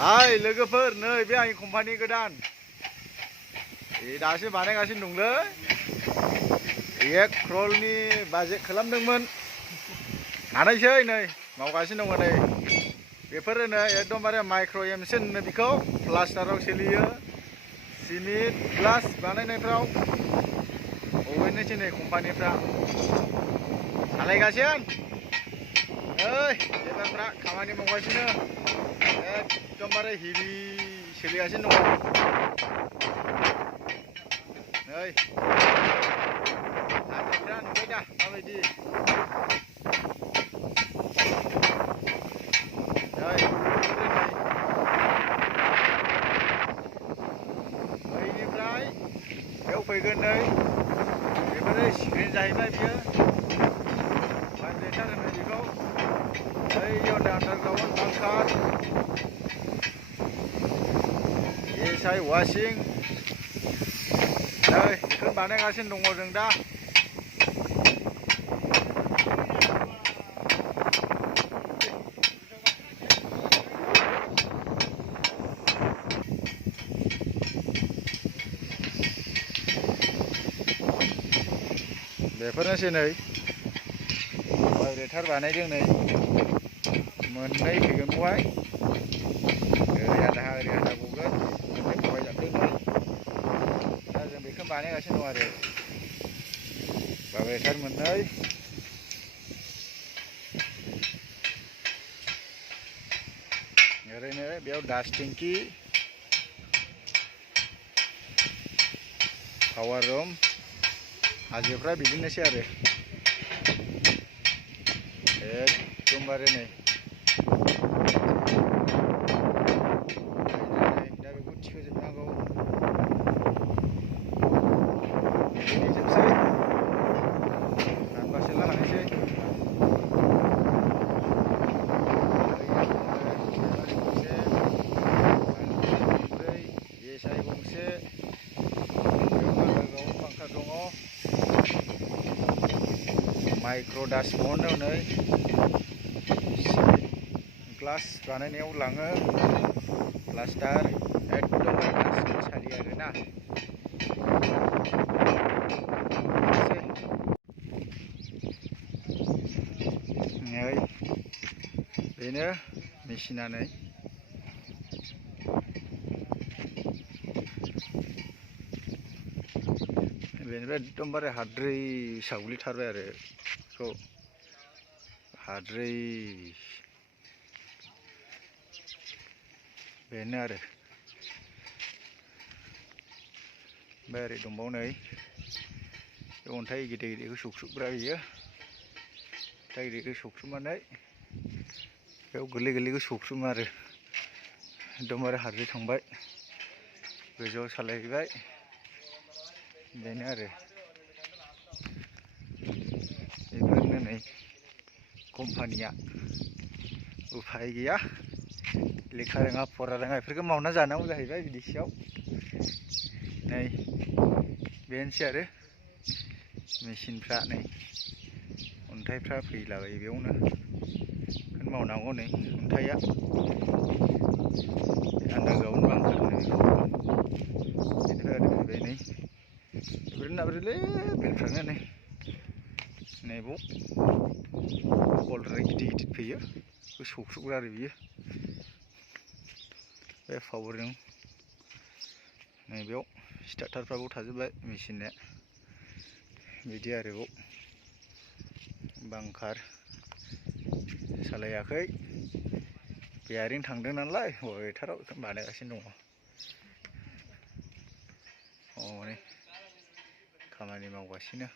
Hai लोगोफोर नै बे आंनि कम्पानि गोदान दासो बानायगासिनो दंलै 1 crore बाजेट खालामदोंमोन हानायसै नै मावगासिनो दङ नै बेफोरो नै एकदमबारे माइक्र' एमसिन होनो बेखौ प्लास्टाराव सोलियो सिमेन्ट ग्लास बानायनायफ्राव अबेनोसै नै कम्पानिफ्रा सालायगासिनो लेबारफ्रा खामानि मावगासिनो एकदमबारे हेभि सोलिगासिनो दङ नै हाजोफ्रा नुबाय दा माबायदि बैनिफ्राय बेयाव फैगोन नै बेफोरो स्क्रिन जाहैबाय बियो भाइब्रेटर होनो बेखौ बैयाव आन्डारग्राउन्ड बांकार एसआइ वाशिं नै बेखौनो बानायगासिनो दङ जों दा बेफोरनोसै नै भाइब्रेटर बानायदों नै मोननै फैगोन बहाय ओरै आधा गगोन मोननै बहायजाबदों नै दा जों बेखौ बानायगासिनो दं आरो भाइब्रेटर मोननै ओरैनो बेयाव डास्ट टेंकि पावार रुम हाजोफ्रा बिदिनोसै आरो एकदमबारे नै दा बेखौ थिखोजोबनांगौ जोबसै सानबासो लानोसै एसआइ गंसे माइक्र' डास्टबन नै ग्लास बानायनायाव लाङो प्लास्टार एकदमबारे गासिबो सालियो आरोना नै बेनो मेसिना नै बेनिफ्राय एकदमबारे हाद्रै सावग्लिथारबाय आरो बेखौ हाद्रै बेनो आरो ओमफ्राय ओरै दंबावो नै बे अन्थाइ गिदिर गिदिरखौ सौख्रुबग्रा बियो अन्थाइ गिदिरखौ सौख्रुबनानै बेयाव गोरलै गोरलैखौ सौख्रुबो आरो एकदमबारे हाद्रि थांबाय गोजौआव सालायहैबाय बेनो आरो बेफोरनो नै कम्पानिया उफाय गैया लेखा रोङा फरा रोङा बेफोरखौ मावना जानांगौ जाहैबाय बिदेशआव नै बेनोसै आरो मेचिनफ्रा नै अन्थाइफ्रा फैलाबायो बेयावनो बेखौनो मावनांगौ नै अन्थाइया आन्डारग्राउन्ड बांकार होनो बेनिफ्राय ओरै फैबाय नै बेफोरनो नाब्रैलै बेलफ्रानो नै बाव बल्डार गिदिर गिदिर फैयो बेखौ सौख्रुबग्रा आरो बियो बे पावारजों नैबेयाव स्टार्टारफ्राबो थाजोब्बाय मेचिना बिदि आरो बाव बांकार सालायाखै बेयारिं थांदों नालाय भाइब्रेटाराव बेखौनो बानायगासिनो दङ हनै खामानि मावगासिनो